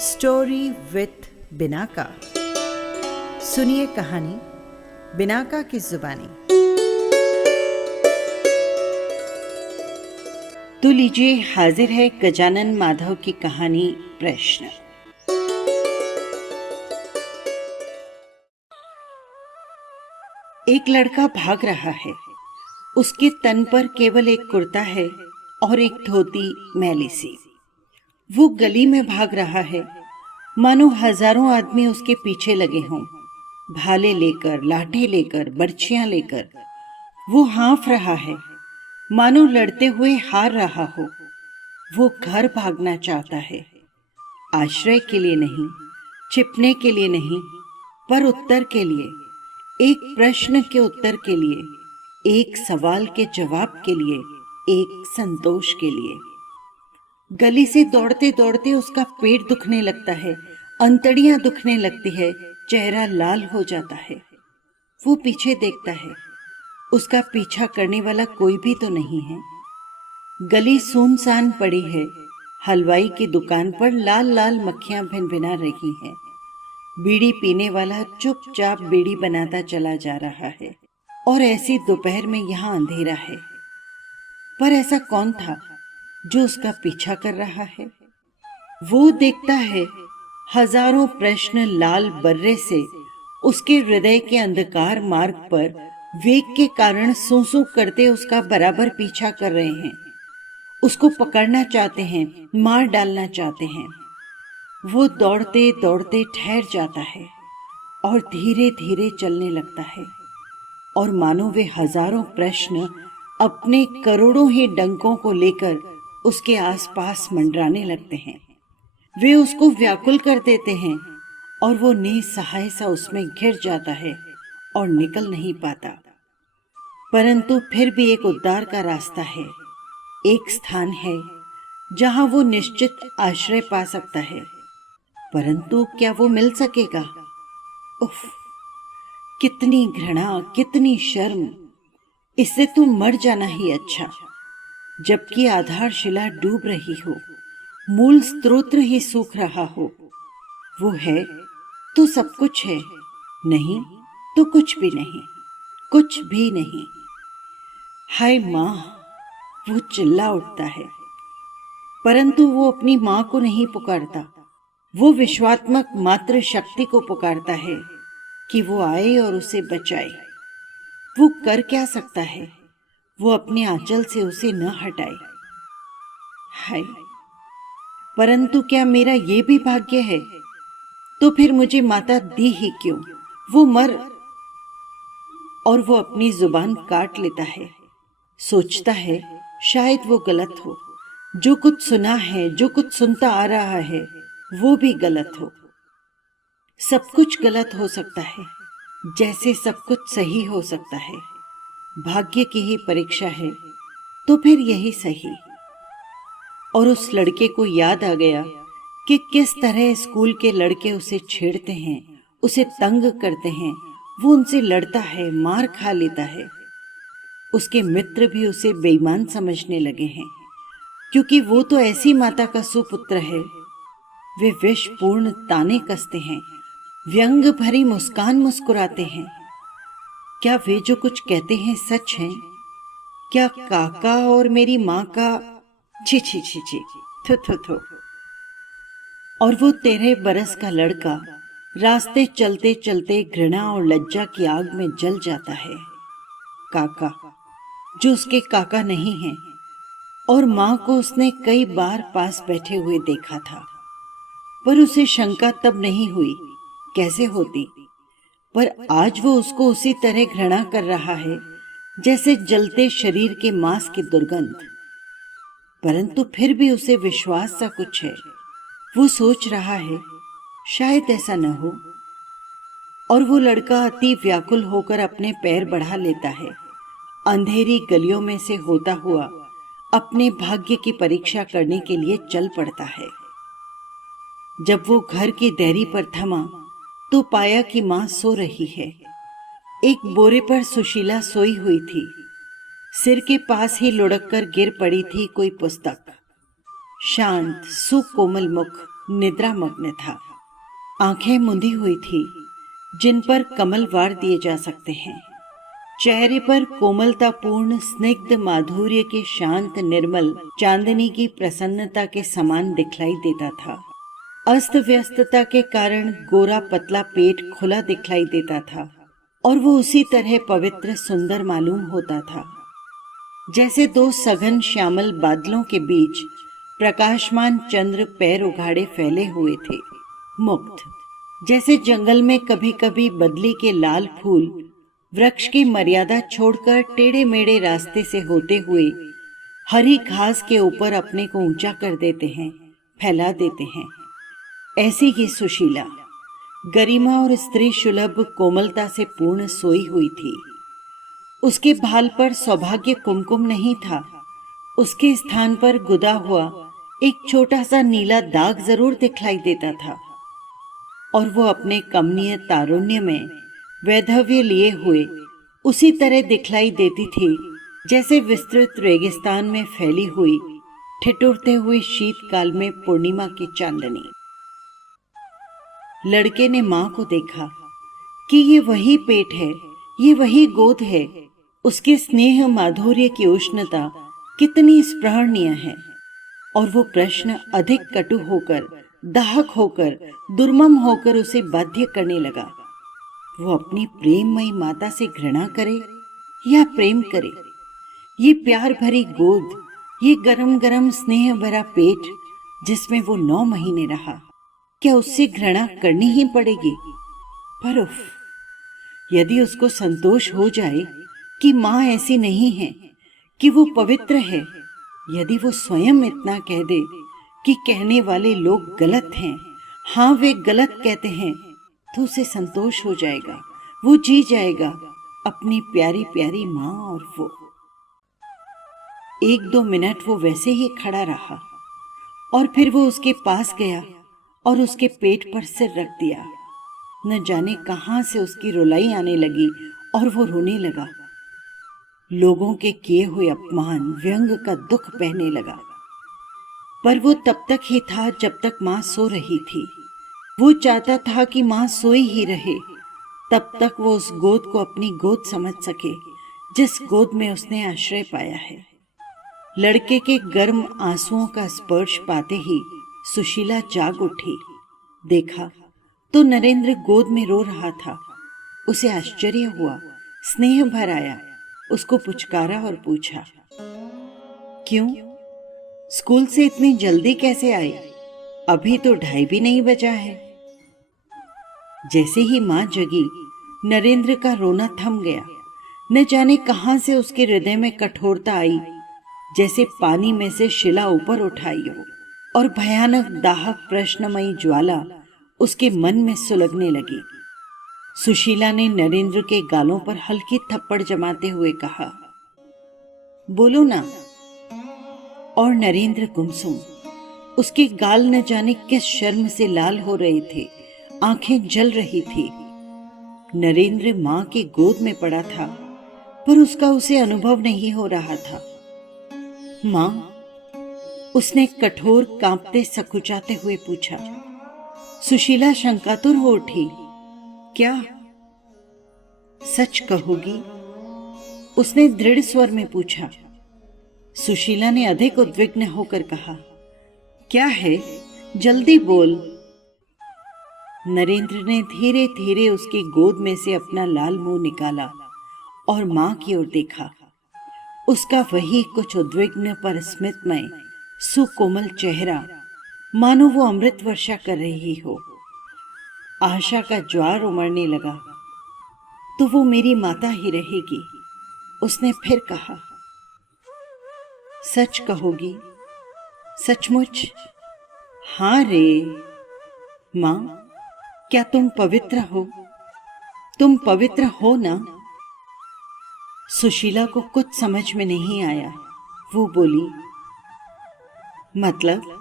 Story with Binaca. सुनिए कहानी Binaca की जुबानी। तो लीजिए, हाजिर है गजानन माधव की कहानी प्रश्न। एक लड़का भाग रहा है। उसके तन पर केवल एक कुर्ता है और एक धोती मैली सी। वो गली में भाग रहा है, मानो हजारों आदमी उसके पीछे लगे हों। भाले लेकर, लाठे लेकर, बर्छियां लेकर वो हाँफ रहा है, मानो लड़ते हुए हार रहा हो। वो घर भागना चाहता है, आश्रय के लिए नहीं, छिपने के लिए नहीं, पर उत्तर के लिए, एक प्रश्न के उत्तर के लिए, एक सवाल के जवाब के लिए, एक संतोष के लिए। गली से दौड़ते दौड़ते उसका पेट दुखने लगता है, अंतड़ियां दुखने लगती है, चेहरा लाल हो जाता है। वो पीछे देखता है, उसका पीछा करने वाला कोई भी तो नहीं है। गली सुनसान पड़ी है। हलवाई की दुकान पर लाल लाल मक्खियां भिनभिना रही हैं। बीड़ी पीने वाला चुपचाप बीड़ी बनाता चला जा रहा है। और ऐसी दोपहर में यहाँ अंधेरा है। पर ऐसा कौन था जो उसका पीछा कर रहा है? वो देखता है, हजारों प्रश्न लाल बर्रे से उसके हृदय के अंधकार मार्ग पर वेग के कारण सूं करते उसका बराबर पीछा कर रहे हैं। उसको पकड़ना चाहते हैं, मार डालना चाहते हैं। वो दौड़ते दौड़ते ठहर जाता है और धीरे धीरे चलने लगता है। और मानो वे हजारों प्रश्न अपने करोड़ों ही डंकों को लेकर उसके आसपास मंडराने लगते हैं। वे उसको व्याकुल कर देते हैं और वो निसहाय सा उसमें घिर जाता है और निकल नहीं पाता। परंतु फिर भी एक उद्धार का रास्ता है, एक स्थान है जहां वो निश्चित आश्रय पा सकता है। परंतु क्या वो मिल सकेगा? उफ, कितनी घृणा, कितनी शर्म। इससे तो मर जाना ही अच्छा। जबकि आधारशिला डूब रही हो, मूल स्रोत ही सूख रहा हो। वो है तो सब कुछ है, नहीं तो कुछ भी नहीं, कुछ भी नहीं। हाय माँ, वो चिल्ला उठता है। परंतु वो अपनी माँ को नहीं पुकारता। वो विश्वात्मक मातृ शक्ति को पुकारता है कि वो आए और उसे बचाए। वो कर क्या सकता है? वो अपने आंचल से उसे न हटाए। हाय, परंतु क्या मेरा ये भी भाग्य है? तो फिर मुझे माता दी ही क्यों? वो मर। और वो अपनी जुबान काट लेता है। सोचता है शायद वो गलत हो। जो कुछ सुना है, जो कुछ सुनता आ रहा है, वो भी गलत हो। सब कुछ गलत हो सकता है, जैसे सब कुछ सही हो सकता है। भाग्य की ही परीक्षा है, तो फिर यही सही। और उस लड़के को याद आ गया कि किस तरह स्कूल के लड़के उसे छेड़ते हैं, उसे तंग करते हैं। वो उनसे लड़ता है, मार खा लेता है। उसके मित्र भी उसे बेईमान समझने लगे हैं, क्योंकि वो तो ऐसी माता का सुपुत्र है। वे विषपूर्ण ताने कसते हैं, व्यंग भरी मुस्कान मुस्कुराते हैं। क्या वे जो कुछ कहते हैं सच हैं? क्या काका और मेरी माँ का छी छी छी छी, थु थु थु। और वो 13 बरस का लड़का रास्ते चलते चलते घृणा और लज्जा की आग में जल जाता है। काका जो उसके काका नहीं हैं, और माँ को उसने कई बार पास बैठे हुए देखा था, पर उसे शंका तब नहीं हुई, कैसे होती। पर आज वो उसको उसी तरह घृणा कर रहा है जैसे जलते शरीर के मांस की दुर्गंध। परंतु फिर भी उसे विश्वास सा कुछ है। वो सोच रहा है शायद ऐसा न हो। और वो लड़का अति व्याकुल होकर अपने पैर बढ़ा लेता है, अंधेरी गलियों में से होता हुआ अपने भाग्य की परीक्षा करने के लिए चल पड़ता है। जब वो घर की देहरी पर थमा तो पाया कि माँ सो रही है। एक बोरे पर सुशीला सोई हुई थी। सिर के पास ही लुढ़क कर गिर पड़ी थी कोई पुस्तक। शांत सुकोमल मुख, निद्रामग्न था। आंखें मुंदी हुई थी, जिन पर कमल वार दिए जा सकते हैं। चेहरे पर कोमलतापूर्ण स्निग्ध माधुर्य के शांत निर्मल चांदनी की प्रसन्नता के समान दिखलाई देता था। अस्त व्यस्तता के कारण गोरा पतला पेट खुला दिखलाई देता था और वो उसी तरह पवित्र सुंदर मालूम होता था जैसे दो सघन श्यामल बादलों के बीच प्रकाशमान चंद्र पैर उघाड़े फैले हुए थे। मुक्त, जैसे जंगल में कभी कभी बदली के लाल फूल वृक्ष की मर्यादा छोड़कर टेढ़े मेढ़े रास्ते से होते हुए हरी घास के ऊपर अपने को ऊंचा कर देते हैं, फैला देते हैं। ऐसी ही सुशीला गरिमा और स्त्री सुलभ कोमलता से पूर्ण सोई हुई थी। उसके भाल पर सौभाग्य कुमकुम नहीं था। उसके स्थान पर गुदा हुआ एक छोटा सा नीला दाग जरूर दिखलाई देता था और वो अपने कमनीय तारुण्य में वैधव्य लिए हुए उसी तरह दिखलाई देती थी जैसे विस्तृत रेगिस्तान में फैली हुई ठिठुरते हुए शीतकाल में पूर्णिमा की चांदनी। लड़के ने मां को देखा कि ये वही पेट है, ये वही गोद है। उसके स्नेह माधुर्य की उष्णता कितनी स्पृहणीय है। और वो प्रश्न अधिक कटु होकर, दाहक होकर, दुर्मम होकर उसे बाध्य करने लगा। वो अपनी प्रेममयी माता से घृणा करे या प्रेम करे? ये प्यार भरी गोद, ये गरम गरम स्नेह भरा पेट जिसमें वो 9 महीने रहा, क्या उससे घृणा करनी ही पड़ेगी? पर उफ, यदि उसको संतोष हो जाए कि माँ ऐसी नहीं है, कि वो पवित्र है, यदि वो स्वयं इतना कह दे कि कहने वाले लोग गलत हैं, हाँ वे गलत कहते हैं, तो उसे संतोष हो जाएगा। वो जी जाएगा अपनी प्यारी प्यारी माँ। और वो 1-2 मिनट वो वैसे ही खड़ा रहा और फिर वो उसके पास गया और उसके पेट पर सिर रख दिया। न जाने कहां से उसकी रुलाई आने लगी और वो रोने लगा। लोगों के किए हुए अपमान, व्यंग का दुख बहने लगा। पर वो तब तक ही था जब तक मां सो रही थी। वो चाहता था कि मां सोई ही रहे, तब तक वो उस गोद को अपनी गोद समझ सके जिस गोद में उसने आश्रय पाया है। लड़के के गर्म आंसुओं का स्पर्श पाते ही सुशीला जाग उठी। देखा तो नरेंद्र गोद में रो रहा था। उसे आश्चर्य हुआ, स्नेह भर आया। उसको पुचकारा और पूछा, क्यों? स्कूल से इतनी जल्दी कैसे आई? अभी तो 2:30 भी नहीं बजा है। जैसे ही मां जगी, नरेंद्र का रोना थम गया। न जाने कहां से उसके हृदय में कठोरता आई, जैसे पानी में से शिला ऊपर उठाई हो, और भयानक दाहक प्रश्नमयी ज्वाला उसके मन में सुलगने लगी। सुशीला ने नरेंद्र के गालों पर हल्की थप्पड़ जमाते हुए कहा, बोलो ना। और नरेंद्र गुमसुम, उसके गाल न जाने किस शर्म से लाल हो रहे थे, आंखें जल रही थी। नरेंद्र मां की गोद में पड़ा था, पर उसका उसे अनुभव नहीं हो रहा था। मां, उसने कठोर कांपते सकुचाते हुए पूछा। सुशीला शंकातुर हो उठी। क्या? सच कहोगी? उसने दृढ़ स्वर में पूछा। सुशीला ने अधिक उद्विग्न होकर कहा, क्या है? जल्दी बोल। नरेंद्र ने धीरे धीरे उसकी गोद में से अपना लाल मुंह निकाला और मां की ओर देखा। उसका वही कुछ उद्विग्न पर स्मितमय सुकोमल चेहरा, मानो वो अमृत वर्षा कर रही हो। आशा का ज्वार उमड़ने लगा। तो वो मेरी माता ही रहेगी। उसने फिर कहा, सच कहोगी? सचमुच? हाँ रे मां, क्या तुम पवित्र हो? तुम पवित्र हो ना? सुशीला को कुछ समझ में नहीं आया। वो बोली, मतलब?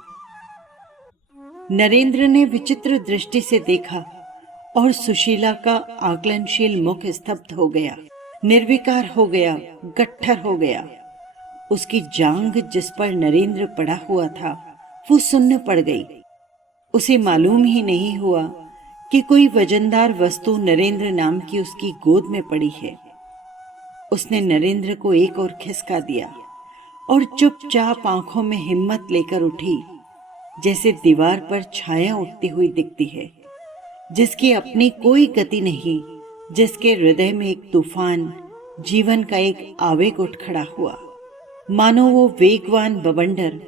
नरेंद्र ने विचित्र दृष्टि से देखा और सुशीला का आकलनशील मुख स्तब्ध हो गया, निर्विकार हो गया, गट्ठर हो गया। उसकी जांघ जिस पर नरेंद्र पड़ा हुआ था, वो सुन्न पड़ गई। उसे मालूम ही नहीं हुआ कि कोई वजनदार वस्तु नरेंद्र नाम की उसकी गोद में पड़ी है। उसने नरेंद्र को एक और खिसका दिया और चुपचाप आंखों में हिम्मत लेकर उठी, जैसे दीवार पर छाया उठती हुई दिखती है, जिसकी अपनी कोई गति नहीं, जिसके हृदय में एक तूफान, जीवन का एक आवेग उठ खड़ा हुआ। मानो वो वेगवान बवंडर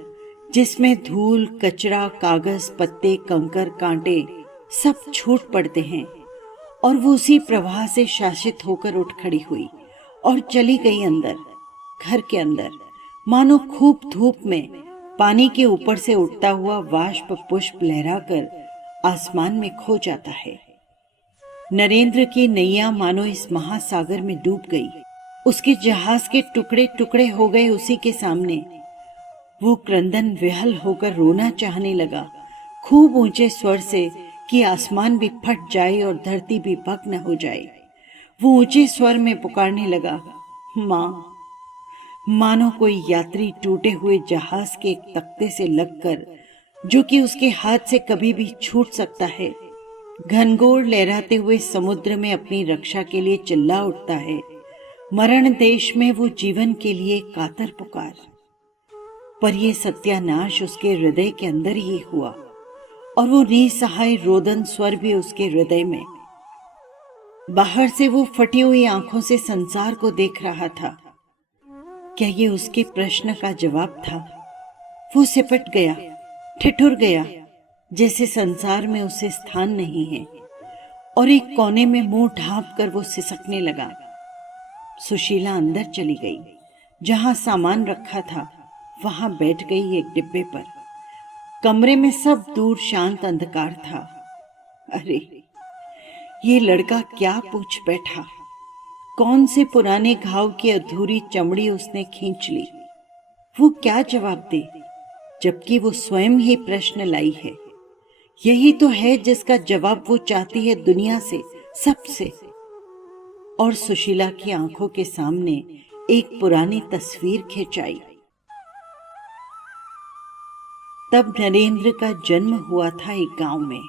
जिसमें धूल, कचरा, कागज, पत्ते, कंकर, कांटे सब छूट पड़ते हैं, और वो उसी प्रवाह से शासित होकर उठ खड़ी हुई और चली गई अंदर, घर के अंदर। मानो खूब धूप में पानी के ऊपर से उठता हुआ वाष्प पुष्प लहराकर आसमान में खो जाता है। नरेंद्र की नैया मानो इस महासागर में डूब गई। उसके जहाज के टुकड़े टुकड़े हो गए उसी के सामने। वो क्रंदन विहल होकर रोना चाहने लगा, खूब ऊंचे स्वर से, कि आसमान भी फट जाए और धरती भी भग्न हो जाए। वो ऊंचे स्वर में पुकारने लगा, माँ। मानो कोई यात्री टूटे हुए जहाज के एक तख्ते से लगकर, जो कि उसके हाथ से कभी भी छूट सकता है, घनघोर लहराते हुए समुद्र में अपनी रक्षा के लिए चिल्ला उठता है। मरण देश में वो जीवन के लिए कातर पुकार। पर ये सत्यानाश उसके हृदय के अंदर ही हुआ, और वो निसहाय रोदन स्वर भी उसके हृदय में। बाहर से वो फटी हुई आंखों से संसार को देख रहा था। क्या ये उसके प्रश्न का जवाब था? वो सिपट गया, ठिठुर गया, जैसे संसार में उसे स्थान नहीं है, और एक कोने में मुंह ढांप कर वो सिसकने लगा। सुशीला अंदर चली गई। जहां सामान रखा था वहां बैठ गई एक डिब्बे पर। कमरे में सब दूर शांत अंधकार था। अरे, ये लड़का क्या पूछ बैठा? कौन से पुराने घाव की अधूरी चमड़ी उसने खींच ली? वो क्या जवाब दे, जबकि वो स्वयं ही प्रश्न लाई है। यही तो है जिसका जवाब वो चाहती है दुनिया से, सबसे। और सुशीला की आंखों के सामने एक पुरानी तस्वीर खिंचाई। तब नरेंद्र का जन्म हुआ था एक गांव में।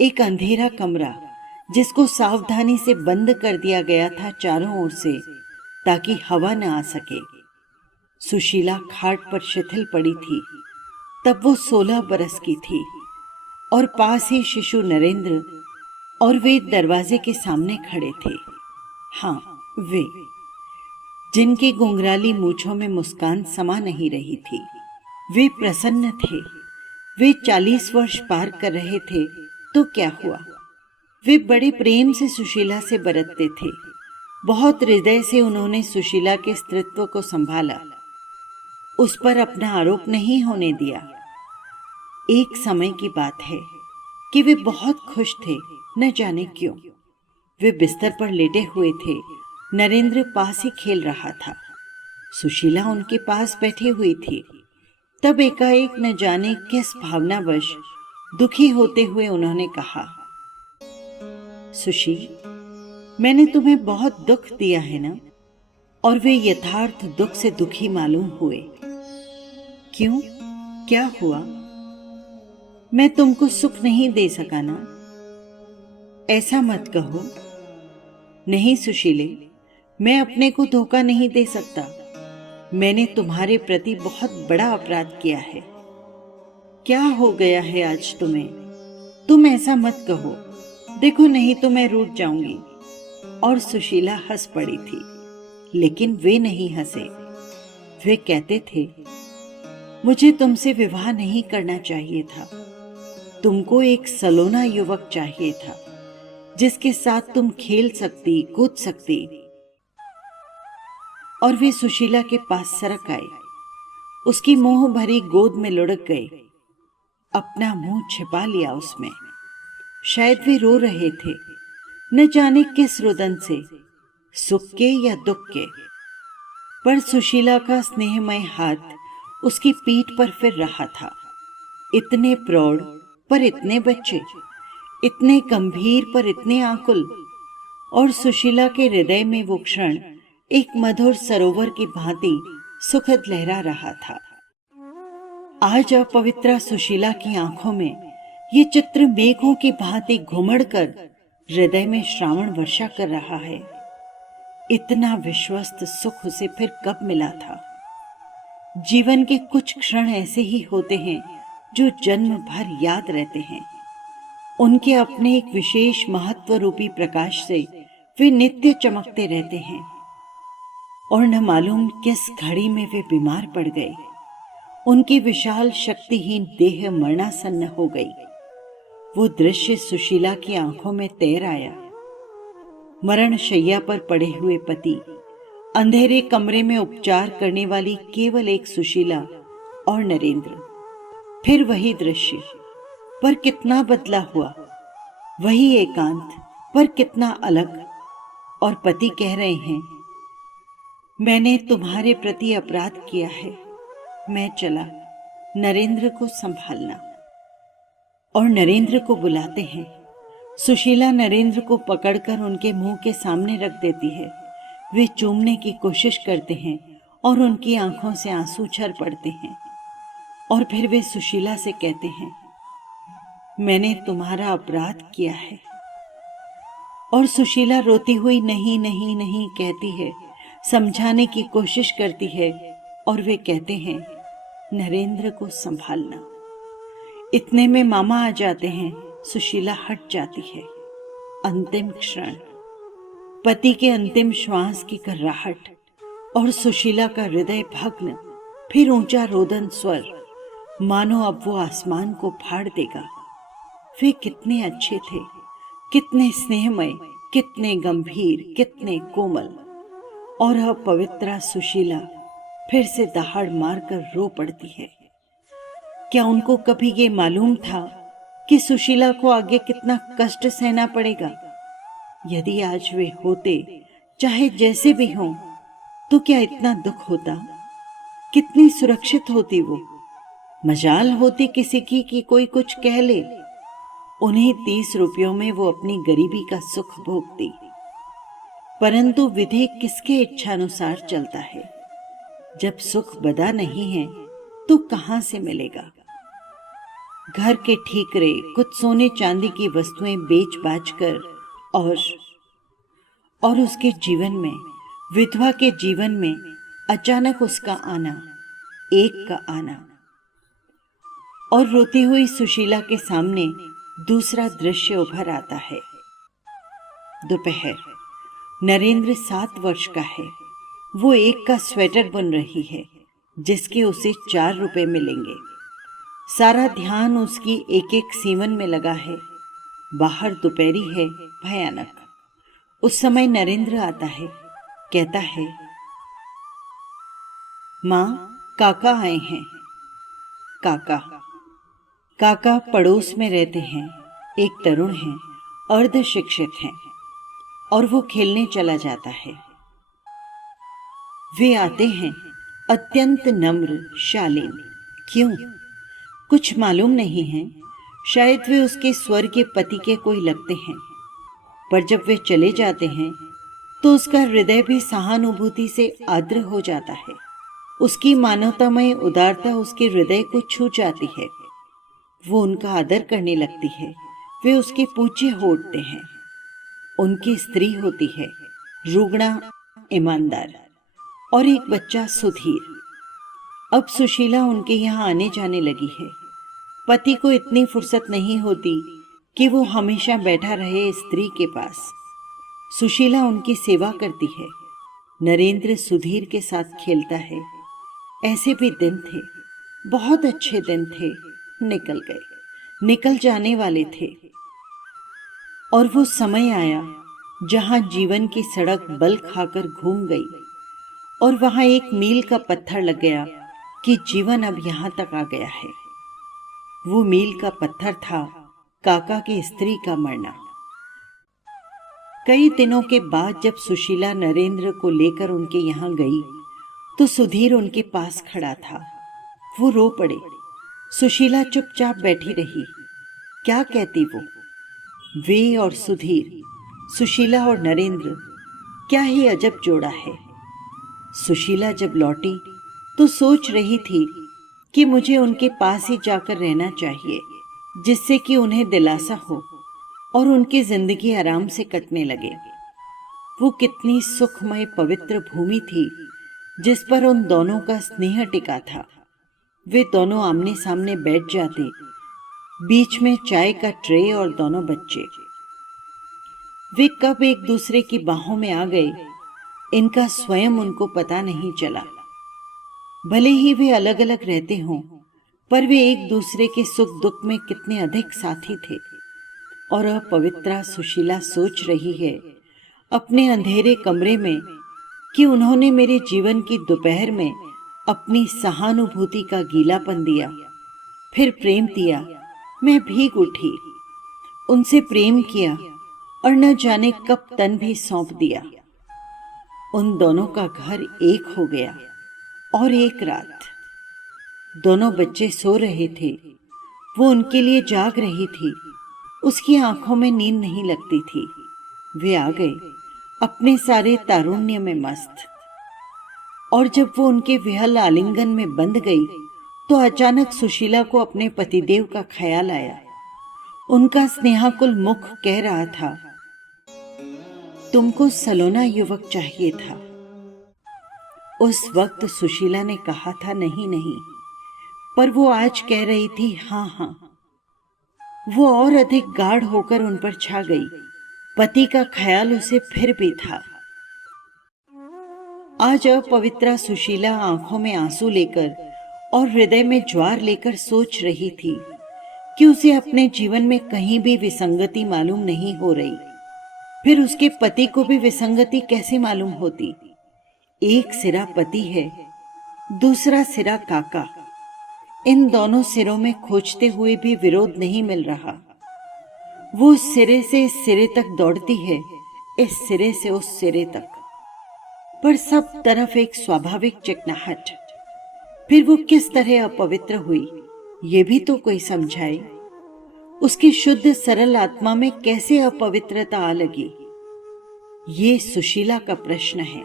एक अंधेरा कमरा, जिसको सावधानी से बंद कर दिया गया था चारों ओर से, ताकि हवा न आ सके। सुशीला खाट पर शिथिल पड़ी थी। तब वो 16 बरस की थी, और पास ही शिशु नरेंद्र, और वे दरवाजे के सामने खड़े थे। हाँ, वे, जिनकी घुंघराली मूछों में मुस्कान समा नहीं रही थी। वे प्रसन्न थे। वे 40 वर्ष पार कर रहे थे तो क्या हुआ? वे बड़े प्रेम से सुशीला से बरतते थे। बहुत हृदय से उन्होंने सुशीला के स्त्रीत्व को संभाला, उस पर अपना आरोप नहीं होने दिया। एक समय की बात है कि वे बहुत खुश थे, न जाने क्यों। वे बिस्तर पर लेटे हुए थे। नरेंद्र पास ही खेल रहा था। सुशीला उनके पास बैठी हुई थी। तब एकाएक न जाने किस भावनावश दुखी होते हुए उन्होंने कहा, सुशी, मैंने तुम्हें बहुत दुख दिया है ना? और वे यथार्थ दुख से दुखी मालूम हुए। क्यों? क्या हुआ? मैं तुमको सुख नहीं दे सका ना? ऐसा मत कहो। नहीं सुशीले, मैं अपने को धोखा नहीं दे सकता। मैंने तुम्हारे प्रति बहुत बड़ा अपराध किया है। क्या हो गया है आज तुम्हें? तुम ऐसा मत कहो। देखो, नहीं तो मैं रूठ जाऊंगी। और सुशीला हंस पड़ी थी, लेकिन वे नहीं हंसे। वे कहते थे, मुझे तुमसे विवाह नहीं करना चाहिए था। तुमको एक सलोना युवक चाहिए था, जिसके साथ तुम खेल सकती, कूद सकती। और वे सुशीला के पास सरक आए, उसकी मोह भरी गोद में लुढ़क गए, अपना मुंह छिपा लिया उसमें। शायद वे रो रहे थे, न जाने किस रुदन से, सुख के या दुख के। पर सुशीला का स्नेहमय हाथ उसकी पीठ पर फिर रहा था। इतने प्रौढ़ पर इतने बच्चे, इतने गंभीर पर इतने आकुल। और सुशीला के हृदय में वो क्षण एक मधुर सरोवर की भांति सुखद लहरा रहा था। आज अपवित्रा सुशीला की आंखों में ये चित्र मेघों की भांति घुमड़ कर हृदय में श्रावण वर्षा कर रहा है। इतना विश्वस्त सुख उसे फिर कब मिला था? जीवन के कुछ क्षण ऐसे ही होते हैं जो जन्म भर याद रहते हैं। उनके अपने एक विशेष महत्व रूपी प्रकाश से वे नित्य चमकते रहते हैं और न मालूम किस घड़ी में वे बीमार पड़ गए। उनकी विशाल शक्तिहीन देह मरणासन्न हो गई। वो दृश्य सुशीला की आंखों में तैर आया। मरण शैया पर पड़े हुए पति, अंधेरे कमरे में उपचार करने वाली केवल एक सुशीला और नरेंद्र। फिर वही दृश्य, पर कितना बदला हुआ। वही एकांत, पर कितना अलग। और पति कह रहे हैं, मैंने तुम्हारे प्रति अपराध किया है, मैं चला, नरेंद्र को संभालना। और नरेंद्र को बुलाते हैं। सुशीला नरेंद्र को पकड़कर उनके मुंह के सामने रख देती है। वे चूमने की कोशिश करते हैं और उनकी आंखों से आंसू झर पड़ते हैं। और फिर वे सुशीला से कहते हैं, मैंने तुम्हारा अपराध किया है। और सुशीला रोती हुई नहीं नहीं नहीं कहती है, समझाने की कोशिश करती है। और वे कहते हैं, नरेंद्र को संभालना। इतने में मामा आ जाते हैं। सुशीला हट जाती है। अंतिम क्षण, पति के अंतिम श्वास की कर्राहट और सुशीला का हृदय भग्न, फिर ऊंचा रोदन स्वर, मानो अब वो आसमान को फाड़ देगा। वे कितने अच्छे थे, कितने स्नेहमय, कितने गंभीर, कितने कोमल। और अब पवित्रा सुशीला फिर से दहाड़ मारकर रो पड़ती है। क्या उनको कभी ये मालूम था कि सुशीला को आगे कितना कष्ट सहना पड़ेगा? यदि आज वे होते, चाहे जैसे भी हों, तो क्या इतना दुख होता? कितनी सुरक्षित होती वो? मजाल होती किसी की कि कोई कुछ कह ले। उन्हीं 30 रुपयों में वो अपनी गरीबी का सुख भोगती। परंतु विधि किसके इच्छानुसार चलता है? जब सुख बदा नहीं है तो कहां से मिलेगा? घर के ठीकरे, कुछ सोने चांदी की वस्तुएं बेच बाच कर और उसके जीवन में, विधवा के जीवन में अचानक उसका आना, एक का आना। और रोती हुई सुशीला के सामने दूसरा दृश्य उभर आता है। दोपहर, नरेंद्र 7 वर्ष का है। वो एक का स्वेटर बुन रही है जिसके उसे 4 रुपए मिलेंगे। सारा ध्यान उसकी एक एक सीवन में लगा है। बाहर दोपहरी है, भयानक। उस समय नरेंद्र आता है, कहता है, माँ, काका आए हैं। काका पड़ोस में रहते हैं, एक तरुण हैं, अर्ध शिक्षित हैं, और वो खेलने चला जाता है। वे आते हैं, अत्यंत नम्र, शालीन। क्यों? कुछ मालूम नहीं है। शायद वे उसके स्वर्गीय पति के कोई लगते हैं। पर जब वे चले जाते हैं तो उसका हृदय भी सहानुभूति से आर्द्र हो जाता है। उसकी मानवतामय उदारता उसके हृदय को छू जाती है। वो उनका आदर करने लगती है। वे उसके पूज्य हो उठते हैं। उनकी स्त्री होती है, रुग्णा, ईमानदार, और एक बच्चा सुधीर। अब सुशीला उनके यहाँ आने जाने लगी है। पति को इतनी फुर्सत नहीं होती कि वो हमेशा बैठा रहे स्त्री के पास। सुशीला उनकी सेवा करती है। नरेंद्र सुधीर के साथ खेलता है। ऐसे भी दिन थे, बहुत अच्छे दिन थे, निकल गए, निकल जाने वाले थे। और वो समय आया जहां जीवन की सड़क बल खाकर घूम गई और वहां एक मील का पत्थर लग गया कि जीवन अब यहां तक आ गया है। वो मील का पत्थर था काका की स्त्री का मरना। कई दिनों के बाद जब सुशीला नरेंद्र को लेकर उनके यहाँ गई तो सुधीर उनके पास खड़ा था। वो रो पड़े। सुशीला चुपचाप बैठी रही। क्या कहती वो? वे और सुधीर, सुशीला और नरेंद्र, क्या ही अजब जोड़ा है। सुशीला जब लौटी तो सोच रही थी कि मुझे उनके पास ही जाकर रहना चाहिए। जिससे कि उन्हें दिलासा हो और उनकी जिंदगी आराम से कटने लगे। वो कितनी सुखमय पवित्र भूमि थी जिस पर उन दोनों का स्नेह टिका था। वे दोनों आमने सामने बैठ जाते, बीच में चाय का ट्रे और दोनों बच्चे। वे कब एक दूसरे की बाहों में आ गए, इनका स्वयं उनको पता नहीं चला। भले ही वे अलग अलग रहते हों, पर वे एक दूसरे के सुख दुख में कितने अधिक साथी थे। और अब पवित्रा सुशीला सोच रही है अपने अंधेरे कमरे में कि उन्होंने मेरे जीवन की दोपहर में अपनी सहानुभूति का गीलापन दिया, फिर प्रेम दिया। मैं भीग उठी, उनसे प्रेम किया और न जाने कब तन भी सौंप दिया। उन दोनों का घर एक हो गया। और एक रात दोनों बच्चे सो रहे थे, वो उनके लिए जाग रही थी। उसकी आंखों में नींद नहीं लगती थी। वे आ गए अपने सारे तारुण्य में मस्त। और जब वो उनके विहल आलिंगन में बंध गई तो अचानक सुशीला को अपने पतिदेव का ख्याल आया। उनका स्नेहाकुल मुख कह रहा था, तुमको सलोना युवक चाहिए था। उस वक्त सुशीला ने कहा था नहीं नहीं, पर वो आज कह रही थी हाँ हाँ। वो और अधिक गाढ़ होकर उन पर छा गई। पति का ख्याल उसे फिर भी था। आज अपवित्रा सुशीला आंखों में आंसू लेकर और हृदय में ज्वार लेकर सोच रही थी कि उसे अपने जीवन में कहीं भी विसंगति मालूम नहीं हो रही। फिर उसके पति को भी विसंगति कैसे मालूम होती? एक सिरा पति है, दूसरा सिरा काका। इन दोनों सिरों में खोजते हुए भी विरोध नहीं मिल रहा। वो उस सिरे से इस सिरे तक दौड़ती है, इस सिरे से उस सिरे तक, पर सब तरफ एक स्वाभाविक चिकनाहट। फिर वो किस तरह अपवित्र हुई, ये भी तो कोई समझाए। उसकी शुद्ध सरल आत्मा में कैसे अपवित्रता आ लगी? ये सुशीला का प्रश्न है।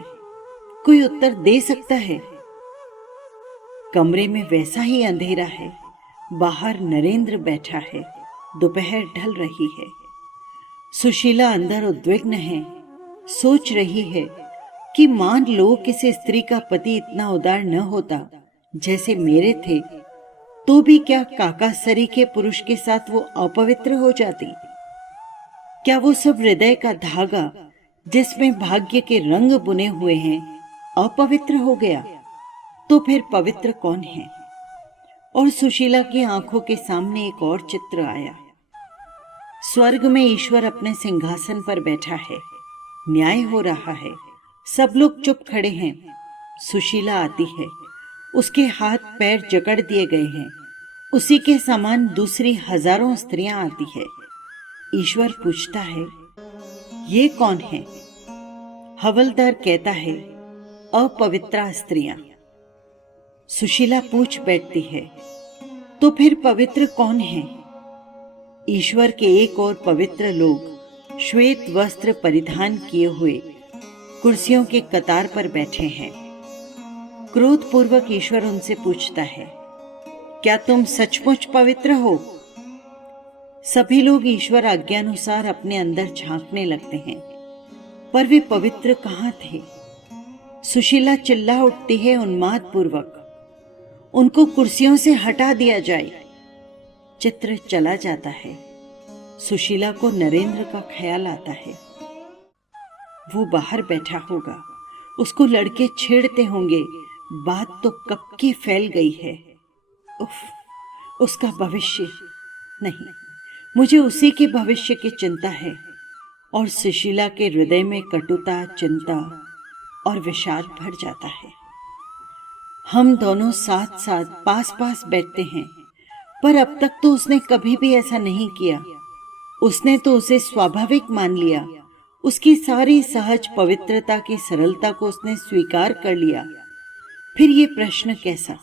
कोई उत्तर दे सकता है? कमरे में वैसा ही अंधेरा है। बाहर नरेंद्र बैठा है। दोपहर ढल रही है। सुशीला अंदर उद्विग्न है। सोच रही है कि मान लो किसी स्त्री का पति इतना उदार न होता जैसे मेरे थे, तो भी क्या काका सरी के पुरुष के साथ वो अपवित्र हो जाती? क्या वो सब हृदय का धागा जिसमें भाग्य के रंग बुने हुए हैं अपवित्र हो गया? तो फिर पवित्र कौन है? और सुशीला की आंखों के सामने एक और चित्र आया। स्वर्ग में ईश्वर अपने सिंहासन पर बैठा है। न्याय हो रहा है। सब लोग चुप खड़े हैं। सुशीला आती है। उसके हाथ पैर जकड़ दिए गए हैं। उसी के समान दूसरी हजारों स्त्रियां आती है। ईश्वर पूछता है, ये कौन है? हवलदार कहता है, अपवित्रा स्त्रियां। सुशीला पूछ बैठती है, तो फिर पवित्र कौन है? ईश्वर के एक और पवित्र लोग श्वेत वस्त्र परिधान किए हुए कुर्सियों के कतार पर बैठे हैं। क्रोधपूर्वक ईश्वर उनसे पूछता है, क्या तुम सचमुच पवित्र हो? सभी लोग ईश्वर आज्ञानुसार अपने अंदर झांकने लगते हैं, पर वे पवित्र कहाँ थे? सुशीला चिल्ला उठती है उन्माद पूर्वक, उनको कुर्सियों से हटा दिया जाए। चित्र चला जाता है। सुशीला को नरेंद्र का ख्याल आता है। वो बाहर बैठा होगा, उसको लड़के छेड़ते होंगे। बात तो कब की फैल गई है। उफ, उसका भविष्य नहीं, मुझे उसी के भविष्य की चिंता है। और सुशीला के हृदय में कटुता, चिंता और विषाद भर जाता है। हम दोनों साथ साथ पास पास बैठते हैं, पर अब तक तो उसने कभी भी ऐसा नहीं किया। उसने तो उसे स्वाभाविक मान लिया। उसकी सारी सहज पवित्रता की सरलता को उसने स्वीकार कर लिया। फिर ये प्रश्न कैसा?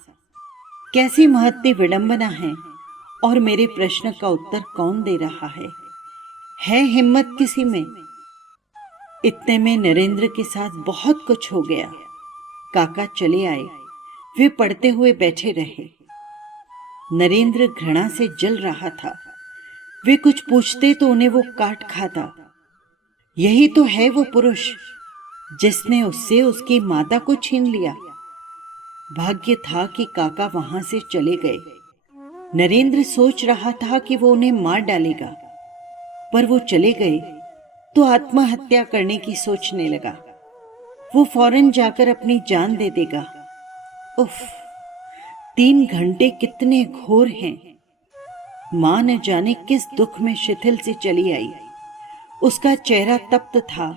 कैसी महत्ती विडंबना है। और मेरे प्रश्न का उत्तर कौन दे रहा है हिम्मत किसी में? इतने में नरेंद्र के साथ बहुत कुछ हो गया। काका चले आए। वे पढ़ते हुए बैठे रहे। नरेंद्र घृणा से जल रहा था। वे कुछ पूछते तो उन्हें वो काट खाता। यही तो है वो पुरुष जिसने उससे उसकी माता को छीन लिया। भाग्य था कि काका वहां से चले गए। नरेंद्र सोच रहा था कि वो उन्हें मार डालेगा, पर वो चले गए तो आत्महत्या करने की सोचने लगा। वो फौरन जाकर अपनी जान दे देगा। उफ, 3 घंटे कितने घोर हैं। मां न जाने किस दुख में शिथिल से चली आई। उसका चेहरा तप्त था,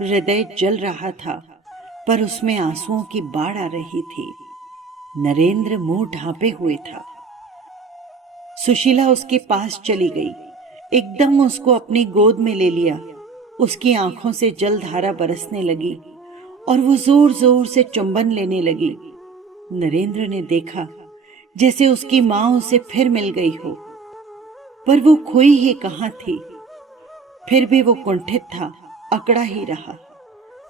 हृदय जल रहा था, पर उसमें आंसुओं की बाढ़ आ रही थी। नरेंद्र मुंह ढांपे हुए था। सुशीला उसके पास चली गई, एकदम उसको अपनी गोद में ले लिया। उसकी आंखों से जलधारा बरसने लगी और वो जोर जोर से चुंबन लेने लगी। नरेंद्र ने देखा जैसे उसकी मां उसे फिर मिल गई हो, पर वो खोई ही कहां थी। फिर भी वो कुंठित था, अकड़ा ही रहा।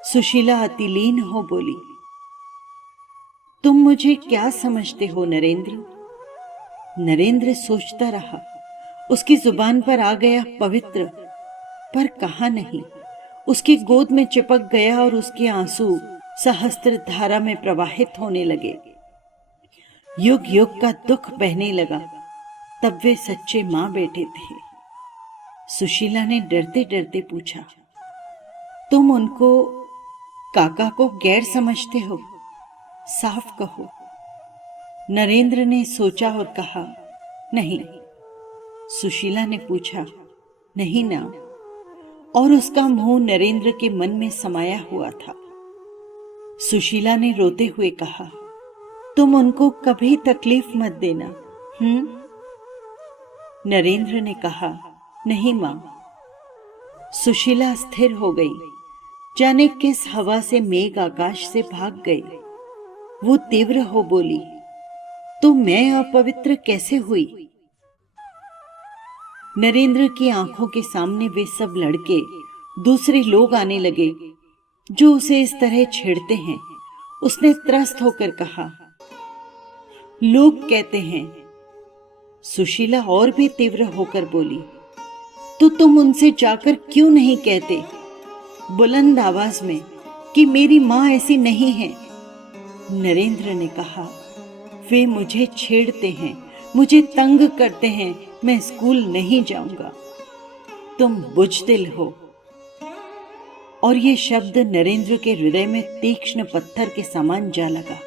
सुशीला अतिलीन हो बोली, तुम मुझे क्या समझते हो नरेंद्र? नरेंद्र सोचता रहा। उसकी जुबान पर आ गया पवित्र, पर कहा नहीं। उसकी गोद में चिपक गया और उसके आंसू सहस्त्र धारा में प्रवाहित होने लगे। युग युग का दुख बहने लगा। तब वे सच्चे मां बेटे थे। सुशीला ने डरते डरते पूछा, तुम उनको, काका को गैर समझते हो? साफ कहो। नरेंद्र ने सोचा और कहा, नहीं। सुशीला ने पूछा, नहीं ना? और उसका मुंह नरेंद्र के मन में समाया हुआ था। सुशीला ने रोते हुए कहा, तुम उनको कभी तकलीफ मत देना। नरेंद्र ने कहा, नहीं मां। सुशीला स्थिर हो गई। जाने किस हवा से मेघ आकाश से भाग गए। वो तीव्र हो बोली, तो मैं अपवित्र कैसे हुई? नरेंद्र की आंखों के सामने वे सब लड़के, दूसरे लोग आने लगे जो उसे इस तरह छेड़ते हैं। उसने त्रस्त होकर कहा, लोग कहते हैं। सुशीला और भी तीव्र होकर बोली, तो तुम उनसे जाकर क्यों नहीं कहते बुलंद आवाज में कि मेरी मां ऐसी नहीं है? नरेंद्र ने कहा, वे मुझे छेड़ते हैं, मुझे तंग करते हैं, मैं स्कूल नहीं जाऊंगा। तुम बुजदिल हो। और ये शब्द नरेंद्र के हृदय में तीक्ष्ण पत्थर के समान जा लगा।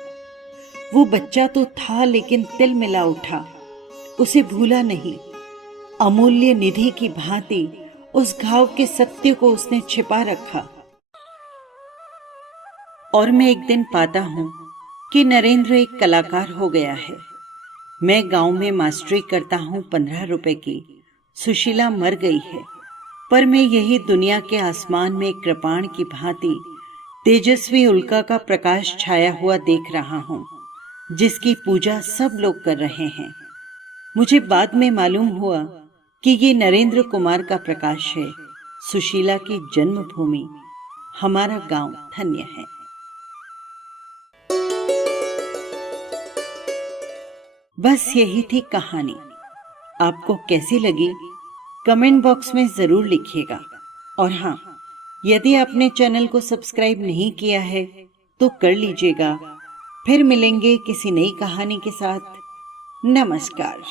वो बच्चा तो था, लेकिन तिल मिला उठा। उसे भूला नहीं। अमूल्य निधि की भांति उस घाव के सत्य को उसने छिपा रखा। और मैं एक दिन पाता हूं कि नरेंद्र एक कलाकार हो गया है। मैं गांव में मास्टरी करता हूं 15 रुपए की। सुशीला मर गई है, पर मैं यही दुनिया के आसमान में कृपाण की भांति तेजस्वी उल्का का प्रकाश छाया हुआ देख रहा हूं, जिसकी पूजा सब लोग कर रहे हैं। मुझे बाद में मालूम हुआ कि ये नरेंद्र कुमार का प्रकाश है, सुशीला की जन्मभूमि। हमारा गांव धन्य है। बस यही थी कहानी। आपको कैसी लगी कमेंट बॉक्स में जरूर लिखिएगा। और हाँ, यदि आपने चैनल को सब्सक्राइब नहीं किया है तो कर लीजिएगा। फिर मिलेंगे किसी नई कहानी के साथ। नमस्कार।